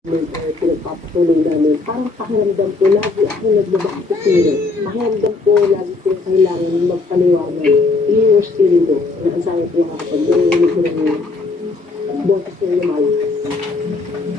Pinagpapatuloy namin, parang pakiramdam ko, lagi ako nagbabakasiro. Pakiramdam ko, lagi ko kailangan magpaliwanag. Yun yung spirito na ang sabi ko kapag narinig ko ng boses ng lumalakas.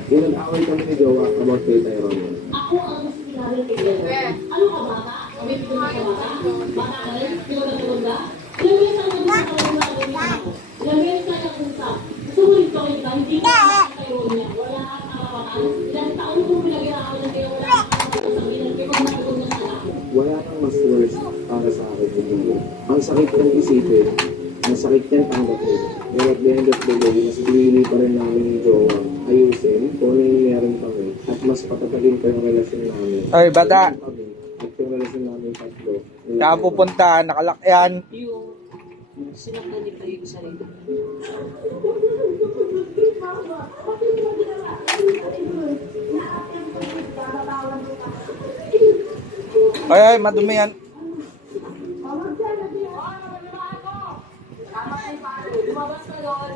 Yun ang away kami ni Jowa about kay Tyrone. Ako ang mas pinari kay Jowa. Ano ka bata? Kami ko na ka bata? Bata ka rin? Hindi ko na ilang beses ako nagkakaroon na ako. Ilang beses na nag-usap. Gusto mo ito kita, hindi ko na kayo niya. Wala kang karapatan. Ilang taon ko pinag-iraan na kayo, wala kang karapatan. Kaya kung natulog na ako. Wala kang mas worst para sa akin kundi ang sakit ng isipin, ang sakit niyang tanggapin. Pero at the end of the day, mas pinili pa rin namin ni Jowa ayusin kung ano yung meron kami at mas patatagin pa yung relasyon namin. Ay, bata. At yung relasyon namin tatlo. Saan pupunta? Nakalakyan. Yung sinaktan ni kayo sa sarili. Ay, madumi yan. Lumabas ka doon.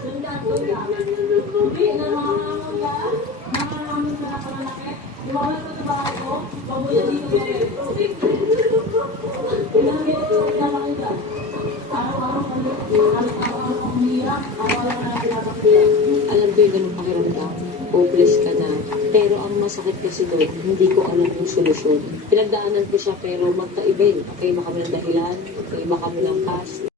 Hindi, nangangamon ka. Nangangamon ka na pananakit. Lumabas ka sa bahay ko. Mabuya dito sa ilang minutes ko pinapakita. Araw-araw kami. Araw-araw kong hirap. Araw-araw na pinapakita. Alam ko yung ganun pakiramdam. Hopeless ka na. Pero ang masakit kasi doon, hindi ko alam yung solusyon. Pinagdaanan ko siya pero magkaiba. Magkaiba kami ng dahilan, magkaiba kami ng past.